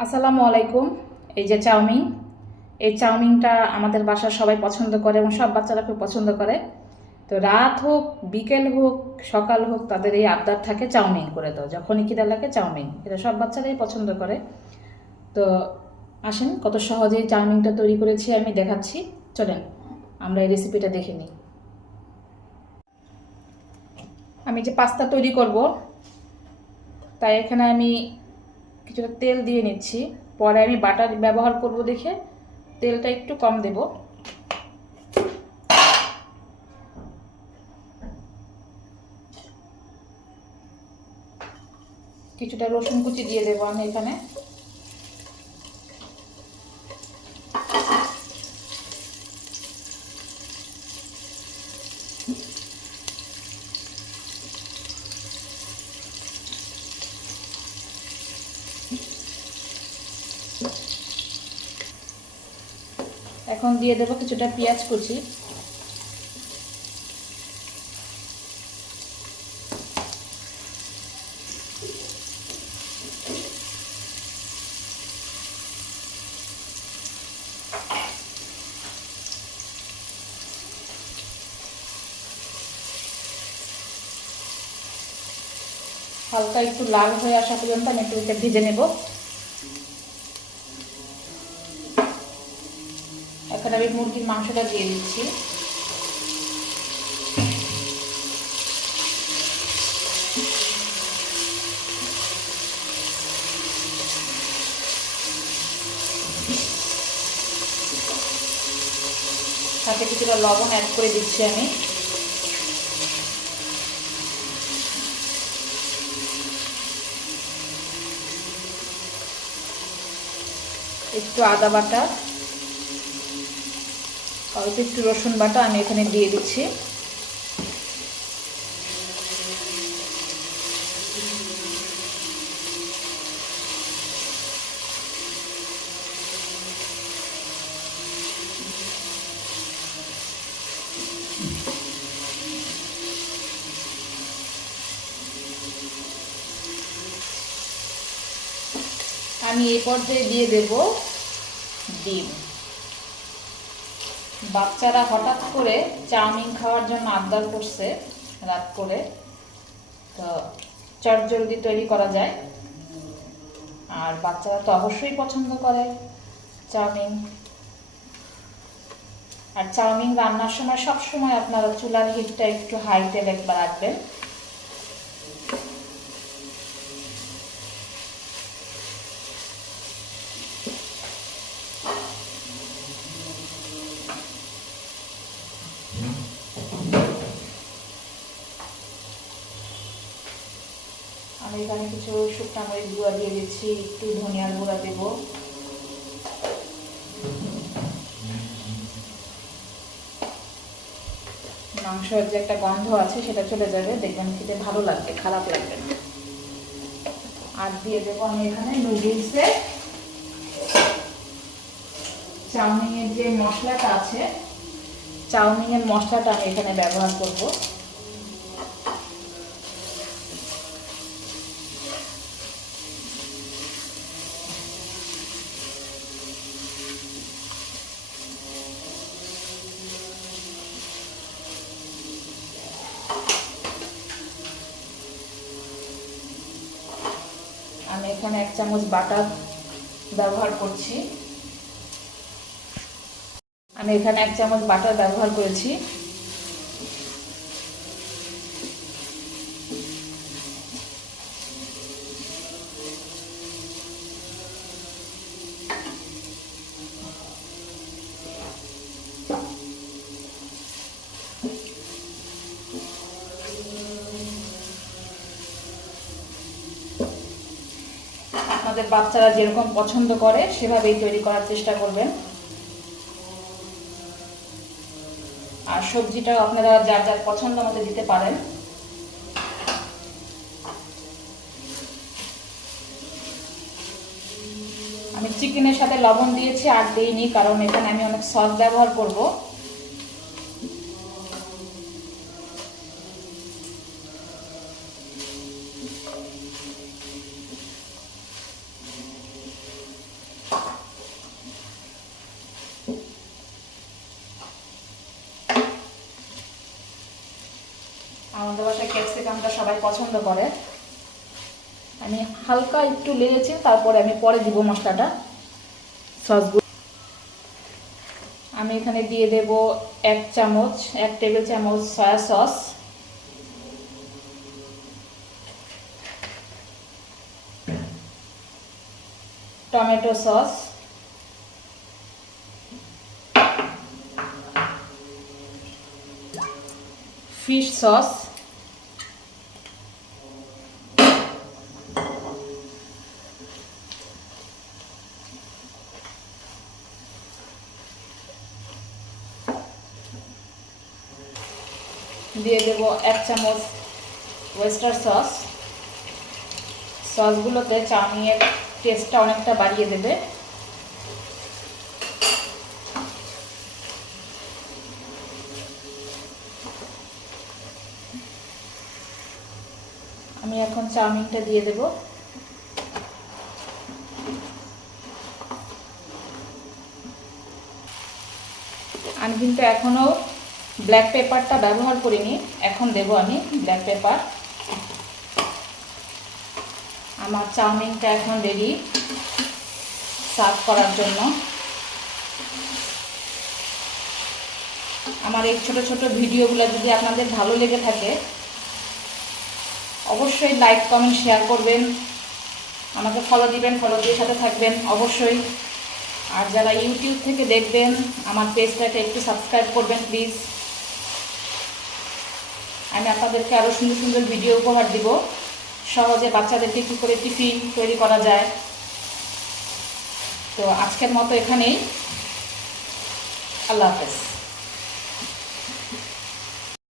আসসালামু আলাইকুম। এই যে চাউমিন, এই চাউমিনটা আমাদের বাসার সবাই পছন্দ করে এবং সব বাচ্চারা খুব পছন্দ করে। তো রাত হোক, বিকেল হোক, সকাল হোক, তাদের এই আবদার থাকে চাউমিন করে দাও, যখনই খিদে লাগে চাউমিন। এটা সব বাচ্চারাই পছন্দ করে। তো আসেন, কত সহজেই চাউমিনটা তৈরি করেছি আমি দেখাচ্ছি। চলেন আমরা এই রেসিপিটা দেখে নিই। আমি যে পাস্তা তৈরি করব, তাই এখানে আমি কিছুটা তেল দিয়ে নিচ্ছি। পরে আমি বাটার ব্যবহার করব দেখে তেলটা একটু কম দেব। কিছুটা রসুন কুচি দিয়ে দেবো আমি এখানে। এখন দিয়ে দেবো কিছুটা পেঁয়াজ কুচি। হালকা একটু লাল হয়ে আসা পর্যন্ত আমি একটু এটা ভেজে নেব। এখন আমি মুরগির মাংসটা দিয়ে দিচ্ছি। সাথে কিছুটা লবণ অ্যাড করে দিচ্ছি আমি। একটু আদা বাটা, অল্প একটু রসুন বাটা আমি এখানে দিয়ে দিচ্ছি। আমি এই পর্যায়ে দিয়ে দেব ডিম। বাচ্চারা হঠাৎ করে চাউমিন খাওয়ার জন্য আবদার করছে রাত করে, তো চটজলদি তৈরি করা যায়। আর বাচ্চারা তো অবশ্যই পছন্দ করে চাউমিন। আর চাউমিন রান্নার সময় সব সময় আপনারা চুলার হিটটা একটু হাইতে রাখবেন। আমি এখানে কিছু শুকনা মরিচ গুঁড়া দিয়ে দিচ্ছি, একটু ধনিয়ার গুঁড়া দেব। মাংসের যে একটা গন্ধ আছে সেটা চলে যাবে, দেখবেন খেতে ভালো লাগবে, খারাপ লাগবে না। আর দিয়ে দেবো আমি এখানে নুডলসে চাউমিনের যে মশলাটা আছে, চাউমিনের মশলাটা আমি এখানে ব্যবহার করব। আমি এখানে 1 চামচ বাটার ব্যবহার করছি। আমি এখানে 1 চামচ বাটার ব্যবহার করেছি। আপনাদের বাচ্চারা যেরকম পছন্দ করে সেভাবেই তৈরি করার চেষ্টা করবেন। আর সবজিটাও আপনারা যার যার পছন্দ মতো দিতে পারেন। আমি চিকেনের সাথে লবণ দিয়েছি, আর দিইনি, কারণ এখানে আমি অনেক সস ব্যবহার করব। আমাদের বাসায় ক্যাপসিকামটা সবাই পছন্দ করে। আমি হালকা একটু লেগেছি, তারপরে আমি পরে দিব মশলাটা, সসগুলো। আমি এখানে দিয়ে দেব 1 টেবিল চামচ soya sauce, tomato sauce, fish sauce, দিয়ে দেব 1 চামচ ওয়েস্টার সস। সসগুলোতে চাউমিনের টেস্টটা অনেকটা বাড়িয়ে দেবে। আমি এখন চাউমিনটা দিয়ে দেব। আমি কিন্তু এখনও ব্ল্যাক পেপারটা ব্যবহার করিনি, এখন দেব আমি ব্ল্যাক পেপার। আমার চাউমিনটা এখন রেডি সার্ভ করার জন্য। আমার এই ছোট ছোট ভিডিওগুলো যদি আপনাদের ভালো লেগে থাকে, অবশ্যই লাইক কমেন্ট শেয়ার করবেন, আমাকে ফলো দিবেন, ফলো দিয়ে সাথে থাকবেন অবশ্যই। আর যারা ইউটিউব থেকে দেখবেন, আমার পেজটাকে একটু সাবস্ক্রাইব করবেন প্লিজ। আমি আপনাদেরকে আরও সুন্দর সুন্দর ভিডিও উপহার দিব, সহজে বাচ্চাদেরকে কী করে টিফিন তৈরি করা যায়। তো আজকের মতো এখানেই, আল্লাহ হাফেজ।